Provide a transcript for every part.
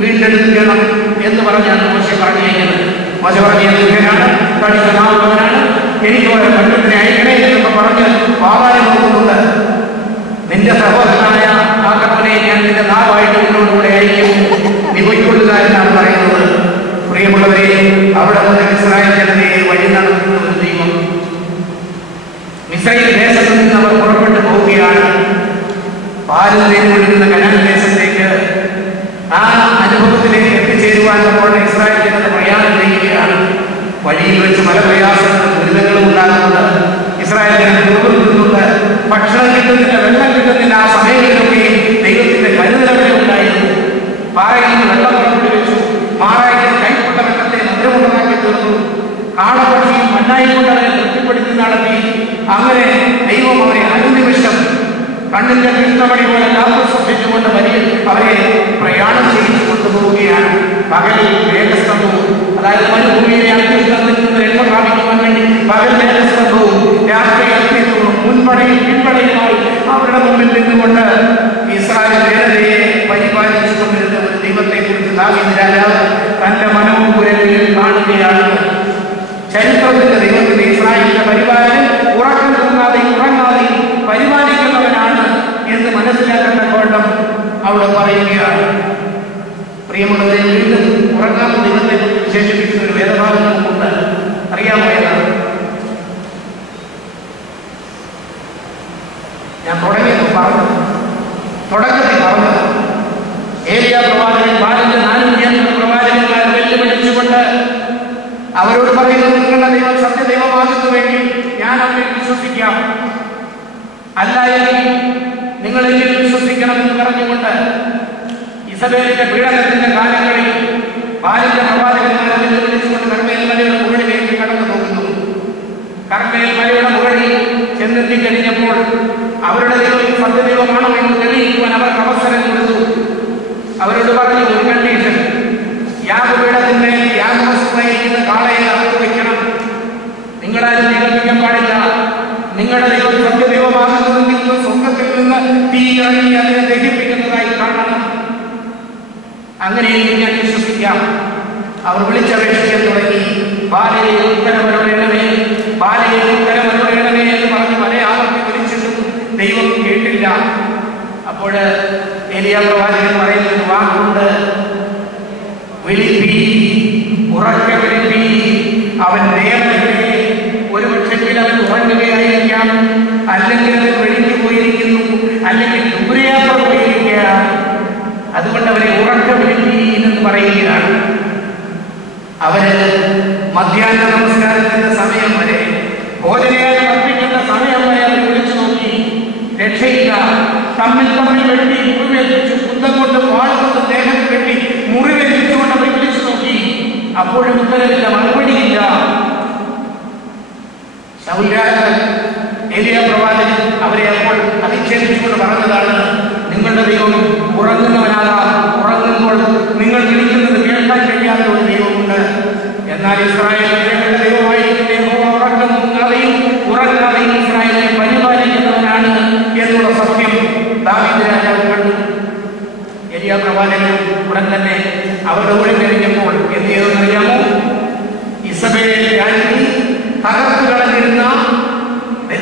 വീണ്ടെടുക്കണം എന്ന് പറഞ്ഞാണ് മോശ പറഞ്ഞിരിക്കുന്നത്. മോശ പറഞ്ഞാണ് പഠിക്കുന്നവനാണ്, എനിക്ക് പട്ടണത്തിനെ അയക്കണേ എന്നൊക്കെ പറഞ്ഞ് പാതായം നോക്കുന്നുണ്ട്. നിന്റെ സഹോദരനായ ആ കപ്പനെ ഞാൻ നിന്റെ നാവായിട്ട് മുന്നോട്ടുകൂടെ അയക്കും, നീ പൊയ്ക്കൊള്ളുക എന്നാണ് പറയുന്നത്. പ്രിയമുള്ളവരെ, അവിടെ മുതൽ ഇസ്രായേൽ ജനതയെ വഴി നടത്തുന്ന ഒരു ദൈവം. മിസ്രയീം ദേശത്ത് നിന്ന് അവർ പുറപ്പെട്ടു പോവുകയാണ്. പാലും തേനും ഒഴുകുന്ന കനാൻ ദേശത്തേക്ക്, ആ അനുഭവത്തിലേക്ക് എത്തിച്ചേരുവാൻ നമ്മൾ ഇസ്രായേൽ ജനത പ്രയാണം ചെയ്യുകയാണ്. വഴിയിൽ വെച്ച് പല പ്രയാസങ്ങളും ദുരിതങ്ങളും ഉണ്ടാകുന്നുണ്ട്. ഇസ്രായേൽ ജനം പുറത്തുനിന്നുണ്ട്. ഭക്ഷണം കിട്ടുന്നില്ല, വെള്ളം കിട്ടുന്നില്ല. ആ സമയങ്ങളിലൊക്കെ ദൈവത്തിന്റെ കരുതലവിടെ ഉണ്ടായിരുന്നു. പാറയിൽ നിന്ന് വെള്ളം പുറപ്പെട്ടു വെച്ചു. മാറായിട്ട് കൈക്കൊണ്ട വെള്ളത്തെ മധുരമുള്ളതാക്കി തീർന്നു. കാളപക്ഷിയും മണ്ണായി കൊണ്ട് അവരെ തൃപ്തിപ്പെടുത്തി നടത്തി. അങ്ങനെ ദൈവം അവരെ അനുനിമിഷം കണ്ണിന്റെ കൃഷ്ണമണി പോലെ കാത്തു സൂക്ഷിച്ചുകൊണ്ട് അവരെ പ്രയാണം ചെയ്തു കൊണ്ടുപോവുകയാണ്. പകലിൽ മേഘസ്തംഭവും, അതായത് മരുഭൂമിയിലെ അഗ്നിസ്തംഭത്തിൽ നിന്ന് രക്ഷ പ്രാപിക്കുവാൻ വേണ്ടി പകൽ മേഘസ്തംഭവും രാത്രി അഗ്നിത്വവും മുൻപടയും പിൻപടയുമായി അവരുടെ മുമ്പിൽ നിന്നുകൊണ്ട് ഇസ്രായേൽ ജനതയെ പരിപാലിച്ചു കൊണ്ടിരുന്ന ഒരു ദൈവത്തെ കുറിച്ച് ദാവീദ് രാജാവ് തന്റെ മനോപുരയിൽ കാണുകയാണ്. ചരിത്രത്തിന്റെ ദൈവത്തിന്റെ ഇസ്രായേലിന്റെ പരിപാലനം ഉറക്കം തൂങ്ങാതെയും ഉറങ്ങാതെയും പരിപാലിക്കുന്നവനാണ് എന്ന് മനസ്സിലാക്കേണ്ട കോട്ടം അവിടെ പറയുകയാണ്. പ്രിയമുള്ളവരെ, വീണ്ടും ഉറങ്ങാത്ത ദൈവത്തെ വിശേഷിപ്പിക്കുന്ന ഒരു വേദഭാഗം നമുക്കുണ്ട്. അറിയാമോ ഏതാണ്? ഞാൻ തുടക്കത്തിൽ പറഞ്ഞത് ഏലിയ പ്രവാചകൻ ബാലിന്റെ 400 പ്രവാചകന്മാരെ വെല്ലുവിളിച്ചുകൊണ്ട് അവരോട് പറയുന്നത്, നിങ്ങളുടെ ദൈവം സത്യദൈവമാകുന്നുവെങ്കിൽ ഞാൻ അവരെ വിശ്വസിക്കാം, അല്ല എങ്കിൽ നിങ്ങൾ എന്നിൽ വിശ്വസിക്കണമെന്ന് പറഞ്ഞുകൊണ്ട് ഇസബേലിന്റെ പീഡനത്തിന്റെ കാലങ്ങളിൽ ബാലിന്റെ പ്രവാചകന്മാരെ വെല്ലുവിളിച്ചുകൊണ്ട് കർമ്മേൽ മലയുടെ മുകളിലേക്ക് കടന്നു പോകുന്നു. കർമ്മേൽ മലയുടെ മുകളിൽ ചെന്നെത്തി കഴിഞ്ഞപ്പോൾ അവരുടെ ദൈവം സത്യദൈവമാണോ എന്ന് തെളിയിക്കുവാൻ അവർക്ക് അവസരം കൊടുത്തു. അവരോട് പറഞ്ഞു, ഒരു കണ്ടീഷൻ, യാഗപീഠത്തിന്റെ യാഗവസ്തുവായിരിക്കുന്ന കാളയെ അറുത്തു വയ്ക്കണം. നിങ്ങളാരും നികൽപ്പിക്കാൻ പാടില്ല. നിങ്ങളുടെ ദൈവം സത്യദൈവമാകുന്നതെങ്കിൽ സ്വർഗത്തിൽ നിന്ന് തീ ഇറങ്ങി അതിനെ ദഹിപ്പിക്കുന്നതായി കാണണം. അങ്ങനെയെങ്കിൽ ഞാൻ വിശ്വസിക്കാം. അവർ വിളിച്ചപേക്ഷിക്കാൻ തുടങ്ങി. ബാലയെ ഉത്തരവരുടേണമേ, ബാലയെ ഉത്തരവരുടേണമേ എന്ന് പറഞ്ഞ് പല ആവർത്തി വിളിച്ചിട്ടും ദൈവം കേട്ടില്ല. അപ്പോൾ ഏലിയ പ്രവാചകൻ പറയുന്ന ഒരു വാക്കുണ്ട്, വിളിപ്പി, ഉറക്കെ വിളിപ്പി, അവൻ ദേവനല്ലേ. ഒരുപക്ഷെങ്കിൽ അവൻ ഉറങ്ങുകയായിരിക്കാം, അല്ലെങ്കിൽ അവൻ വെളിക്ക് പോയിരിക്കുന്നു, അല്ലെങ്കിൽ ദൂരയാത്ര പോയിരിക്കുക. അതുകൊണ്ട് അവരെ ഉറക്കെ വിളിപ്പി എന്ന് പറയുകയാണ്. അവര് മധ്യാഹ്ന നമസ്കാരത്തിന്റെ സമയം വരെ, ഭോജനയായി അർപ്പിക്കേണ്ട സമയം വരെ അവർ വിളിച്ചു നോക്കി. രക്ഷയില്ല. തമ്മിൽ വെട്ടി മുറിവേൽപ്പിച്ചു, കുന്തം കൊണ്ട് വാളുകൊണ്ട് ദേഹം കെട്ടി മുറിവേൽപ്പിച്ചുകൊണ്ട് അവർ വിളിച്ചു നോക്കി. അപ്പോഴും ഉത്തരവില്ല, മറുപടിയില്ല. ഏലിയ പ്രവാചകൻ അവരെ അപ്പോൾ അധിക്ഷേപിച്ചുകൊണ്ട് പറഞ്ഞതാണ്, നിങ്ങളുടെ ദൈവം ഉറങ്ങുന്നവനാകാം. ഉറങ്ങുമ്പോൾ നിങ്ങൾ വിളിക്കുന്നത് കേൾക്കാൻ കഴിയാത്ത ഒരു ദൈവമുണ്ട്. എന്നാൽ ഇസ്രായേലിന്റെ ദൈവമായിരിക്കുന്ന യഹോവ ഉറങ്ങാതെയും ഇസ്രായേലിനെ പരിപാലിക്കുന്നവനാണ് എന്നുള്ള സത്യം ദാവീദ് രാജാവ് കണ്ടു. ഏലിയ പ്രവാചകൻ ഉടൻ തന്നെ അവരുടെ കൂടെ കഴിഞ്ഞപ്പോൾ എന്ത് ചെയ്തെന്നറിയാമോ? ഇസബേൽ രാജ്ഞി തകർത്തു കളഞ്ഞിരുന്ന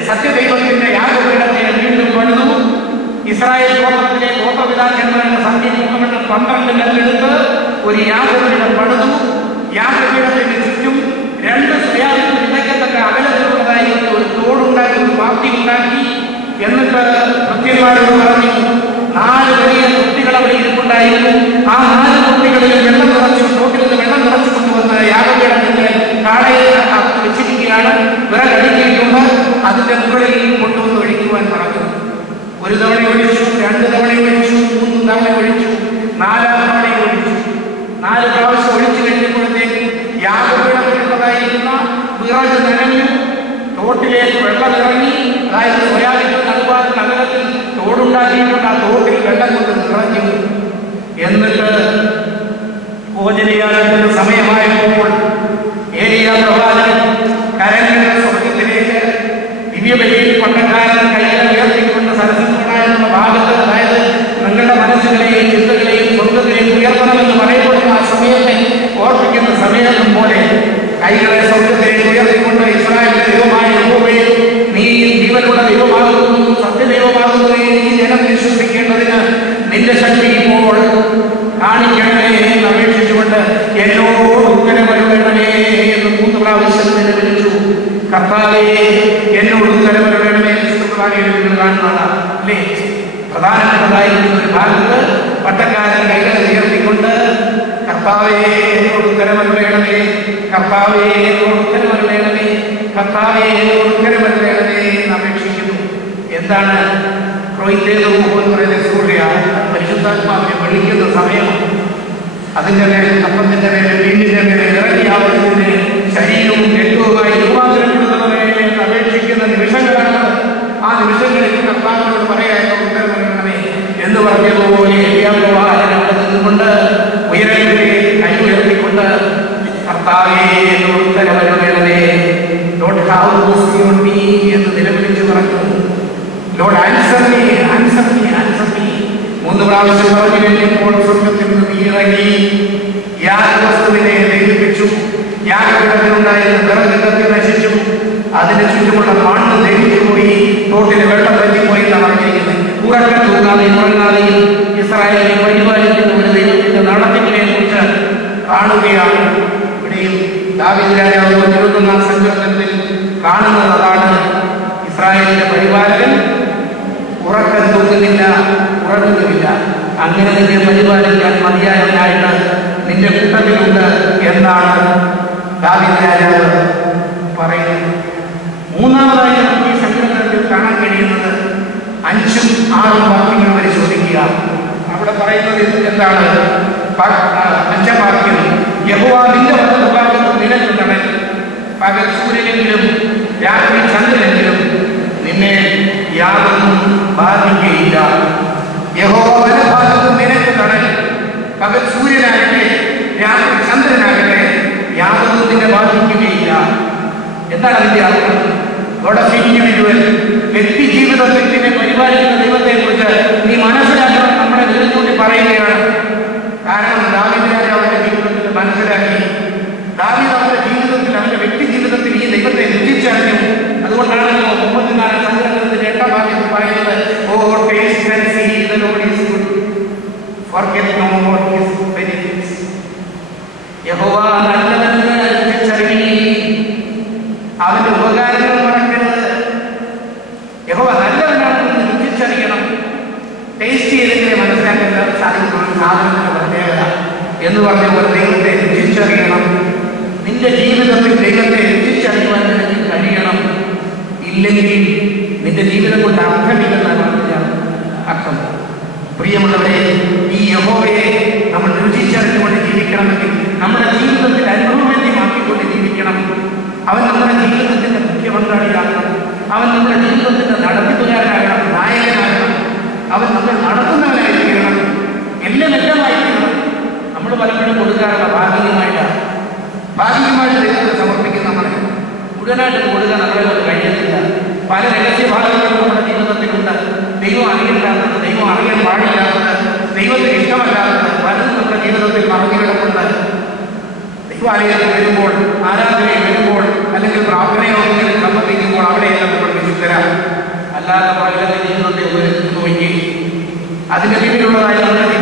സത്യദൈവത്തിന്റെ യാഗപീഠത്തെ വീണ്ടും പണിതു. ഇസ്രായേൽ ഗോത്രത്തിലെ ഗോത്രപിതാക്കന്മാരുടെ സംഖ്യ 12 കല്ലെടുത്ത് ഒരു യാഗപീഠം പണിതു. യാഗപീഠത്തിന് ചുറ്റും 2 സ്വയാവിന് വിതയ്ക്കത്തക്ക അകലത്തിലുള്ളതായി ഒരു തോടുണ്ടാക്കി, ഒരു പാർട്ടി ഉണ്ടാക്കി. എന്നിട്ട് ഭൃത്യന്മാരോട് പറഞ്ഞു, 4 വലിയ തൊട്ടികൾ അവിടെ ഇരിപ്പുണ്ടായിരുന്നു. ആ 4 തൊട്ടികളിലും വെള്ളം നിറച്ചു, തോട്ടിൽ നിന്ന് വെള്ളം നിറച്ചു കൊണ്ടുവന്ന് യാഗപീഠത്തിന്റെ കാളയെ വെച്ചിരിക്കുകയാണ്. വിറകടിക്കിയിട്ടുണ്ട്. അതിന്റെ മുകളിൽ കൊണ്ടുവന്ന് ഒഴിക്കുവാൻ പറഞ്ഞു. 1 തവണ ഒഴിച്ചു, 2 തവണ ഒഴിച്ചു, 3 തവണ ഒഴിച്ചു, 4-ാം തവണ ഒഴിച്ചു. 4 പ്രാവശ്യം ഒഴിച്ചു കഴിഞ്ഞപ്പോഴത്തേക്കും യാഗപീഠത്തിലുള്ളതായിരുന്ന വിറക് നനഞ്ഞു. തോട്ടിലേക്ക് വെള്ളം ഇറങ്ങി. അതായത് സ്വയാലിന്റെ നടുവാക്ക് നഗരത്തിൽ തോടുണ്ടാക്കിയിട്ടുണ്ട്. ആ തോട്ടിൽ വെള്ളം കൊണ്ട് നിറഞ്ഞു. എന്നിട്ട് ഭോജനയാഗത്തിന്റെ സമയമായപ്പോൾ ഏലിയ പ്രവാചകൻ കരങ്ങളുടെ സ്വർഗത്തിലേക്ക് ദിവ്യബലിയിൽ പട്ടക്കാരൻ കൈകളെ ഉയർത്തിക്കൊണ്ട് സരസ്വതിയോടായുള്ള ഭാഗത്ത്, അതായത് നിങ്ങളുടെ മനസ്സുകളെയും ചിന്തകളെയും സ്വർഗത്തിലേക്ക് കാണുന്നതാണ് അല്ലേ? പ്രധാനപ്പെട്ടതായിരിക്കുന്ന ഒരു ഭാഗത്ത് പട്ടക്കാരൻ കൈകൾ ഉയർത്തിക്കൊണ്ട് കർത്താവേ എന്നോട് ഉത്തരമരുളേണമേ, കർത്താവേ എന്നോട് ഉത്തരമരുളേണമേ, കർത്താവേ എന്നോട് ഉത്തരമരുളേണമേ എന്ന് അപേക്ഷിക്കുന്നു. എന്താണ് പരിശുദ്ധാത്മാവിനെ വിളിക്കുന്ന സമയം? അതിന്റെ മേൽ കപ്പത്തിന്റെ മേലെ വീടിന്റെ മേലെ ഇറങ്ങി ആവശ്യത്തിന് ശരീരവും രക്തവുമായി രൂപാന്തരപ്പെടുന്നവരെ അപേക്ഷിക്കുന്ന നിമിഷങ്ങളാണ്. ആ നിമിഷങ്ങളിൽ കർത്താവിനോട് പറയാൻ ഉത്തരമരുളണമേ എന്ന് പറഞ്ഞതുപോലെ അവിടെ നിന്നുകൊണ്ട് ഉയരത്തിലെ കൈ ഉയർത്തിക്കൊണ്ട് കർത്താവേ എന്നോട് ഉത്തരമരുളണമേ, Lord have mercy on me എന്ന് നിലവിളിച്ച് പറഞ്ഞു. Lord answer me, answer me, answer me 3 പ്രാവശ്യം പറഞ്ഞു കഴിഞ്ഞപ്പോൾ സ്വർഗത്തിൽ നിന്ന് ഇറങ്ങി യാഗവസ്തുവിനെ ദഹിപ്പിച്ചു. യാഗപീഠത്തിലുണ്ടായിരുന്ന വിറക് നശിച്ചു. അതിന് ചുറ്റുമുള്ള മണ്ണ് ദഹിച്ചു പോയി. തോട്ടിലെ വെള്ളം പറ്റിപ്പോയി എന്നാണ് പറഞ്ഞിരിക്കുന്നത്. ഉറക്കം തൂങ്ങാതെയും ഉറങ്ങാതെയും ഇസ്രായേലിനെ പരിപാലിക്കുന്ന ഒരു ദൈവത്തിന്റെ നടത്തിപ്പിനെ കുറിച്ച് കാണുകയാണ്. ഇവിടെയും ദാവീദ് രാജാവ് 21-ാം സങ്കീർത്തനത്തിൽ കാണുന്നത് അതാണ്. ഇസ്രായേലിന്റെ പരിപാലകൻ ഉറക്കം തൂങ്ങുന്നില്ല, ഉറങ്ങുന്നില്ല. അങ്ങനെ നിന്നെ പരിപാലിക്കാൻ മതിയായവനായിട്ട് നിന്റെ കൂട്ടത്തിലുണ്ട് എന്നാണ് ദാവീദ് രാജാവ് പറയുന്നത്. മൂന്നാമതായി നമുക്ക് ഈ സങ്കീർത്തനത്തിൽ കാണാൻ കഴിയുന്നത് 5ഉം 6ഉം വാക്യങ്ങൾ പരിശോധിക്കുക. അവിടെ പറയുന്നത് എന്താണ്? 5ാം വാക്യം, യഹോവ നിന്റെ വലതുഭാഗത്ത് നിലനിൽക്കണേ, പകൽ സൂര്യനെങ്കിലും രാത്രി ചന്ദ്രനെങ്കിലും നിന്നെ യാതൊന്നും ബാധിക്കുകയില്ല. യഹോവ വലഭാഗത്ത് നിനക്ക് തണൽ, പകൽ സൂര്യനാകട്ടെ രാത്രി ചന്ദ്രനാകട്ടെ യാതൊന്നും നിന്നെ ബാധിക്കുകയില്ല. എന്താണ് അതിന്റെ അർത്ഥം? വ്യക്തി ജീവിതത്തിൽ നിന്നെ പരിപാലിക്കുന്ന ദൈവത്തെ കുറിച്ച് നീ മനസ്സിലാക്കണം. നമ്മുടെ നിലച്ചൂട്ടി പറയുകയാണ്. കാരണം ദാവീദ് രാജാവിന്റെ ജീവിതത്തിൽ മനസ്സിലാക്കി. ദാവീദ് അവന്റെ ജീവിതത്തിൽ, അവന്റെ വ്യക്തി ജീവിതത്തിൽ ഈ ദൈവത്തെ രുചിച്ചറിഞ്ഞു. അതുകൊണ്ടാണല്ലോ 34-ാം സങ്കീർത്തനത്തിന്റെ 8ാം വാക്യത്തിൽ പറയുന്നത്, O taste and see the Lord is good, forget not his benefits. യഹോവ നല്ലവനെന്ന് രുചിച്ചറിയുകയും അവന്റെ ഉപകാരങ്ങൾ മറക്കരുത്. യഹോവ നല്ലവനാണെന്ന് രുചിച്ചറിയണം. ടേസ്റ്റ് ചെയ്തെങ്കിലേ മനസ്സിലാക്കാൻ സാധിക്കുന്ന സാധനത്തിന്റെ പ്രത്യേകത എന്ന് പറഞ്ഞ പോലെ ദൈവത്തെ രുചിച്ചറിയണം. നിന്റെ ജീവിതത്തിൽ ദൈവത്തെ രുചിച്ചറിയുവാൻ നിനക്ക് കഴിയണം. ഇല്ലെങ്കിൽ നിന്റെ ജീവിതം കൊണ്ട് അർത്ഥമില്ലെന്നാണ് അർത്ഥം. പ്രിയമുള്ളവരെ, ഈ യഹോവയെ നമ്മൾ രുചിച്ചറിഞ്ഞുകൊണ്ട് ജീവിക്കണമെങ്കിൽ നമ്മുടെ ജീവിതത്തിൽ അനുഭവവേദ്യമാക്കിക്കൊണ്ട് ജീവിക്കണം. അവൻ നമ്മുടെ ജീവിതത്തിന്റെ മുഖ്യ പങ്കാളിയാകണം. അവൻ നമ്മുടെ ജീവിതത്തിന്റെ നടത്തിപ്പുകാരനാകണം, നായകനാകണം. അവൻ നമ്മളെ നടത്തുന്നവനായി തീരണം. എല്ലാമായി തീരണം. നമ്മൾ പലപ്പോഴും കൊടുക്കാറുള്ള ഭാഗികമായിട്ട് ദൈവത്തെ സമർപ്പിക്കുന്ന നമ്മളെ മുഴുവനായിട്ട് കൊടുക്കാൻ നമ്മളെ കൊണ്ട് കഴിയുന്നില്ല. പല രഹസ്യഭാഗങ്ങളും നമ്മുടെ ജീവിതത്തിലുണ്ട്. ദൈവം അറിയില്ലാത്തത്, ദൈവം അറിയാൻ പാടില്ലാത്തത്, ദൈവത്തിന് ഇഷ്ടമല്ലാത്തത് പലതും നമ്മുടെ ജീവിതത്തിൽ മറന്നു കിടക്കുന്നത്. ദൈവാലയത്തിൽ വരുമ്പോൾ, ആരാധനയിൽ വരുമ്പോൾ, അല്ലെങ്കിൽ പ്രാർത്ഥനയോ സംബന്ധിക്കുമ്പോൾ അവിടെയെല്ലാം നമ്മൾ വിശുദ്ധരാണ്. അല്ലാതെ പല ജീവിതത്തെ ഉപയോഗിക്കുകയും അതിന്റെ പിന്നിലുള്ളതായി നമ്മുടെ